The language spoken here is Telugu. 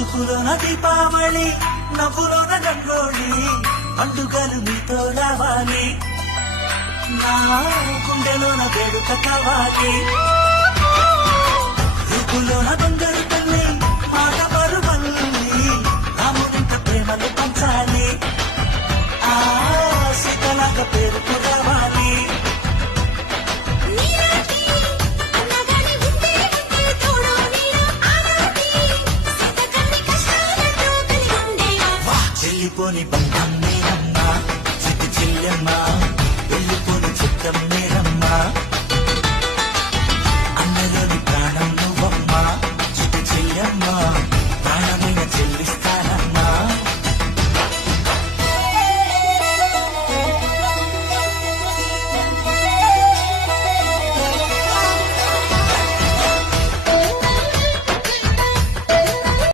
చూపులోన దీపావళి నవ్వులోన రంగోళి పండుగలు మీతో రావాలి నా గుండెలోన వేడుక కావాలి రూపులోన బంగారు తల్లి మాట పరువల్లి రామునింట ప్రేమలు పంచాలి ఆ సీతలాగా పేరుకు రావాలి చెల్లిపోని బంధం